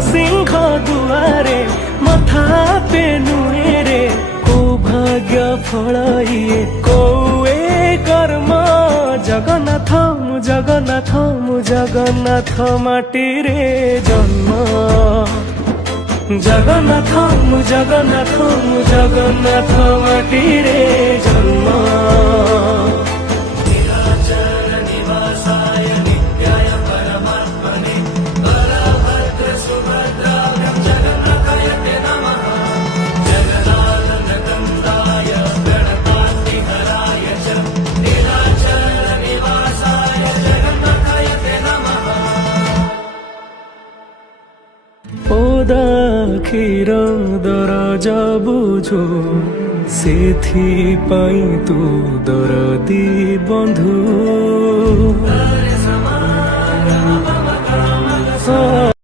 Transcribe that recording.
सिंह दुआरे मथा पे नुएरे को भाग्य फल ये कोए कर्म जगन्नाथ मु जगन्नाथ मु जगन्नाथ माटी रे जन्म जगन्नाथ मु जगन्नाथ मु जगन्नाथ माटी रे जन्म क्षीर दरज बुझु सेथि पाई तू दरदी बंधु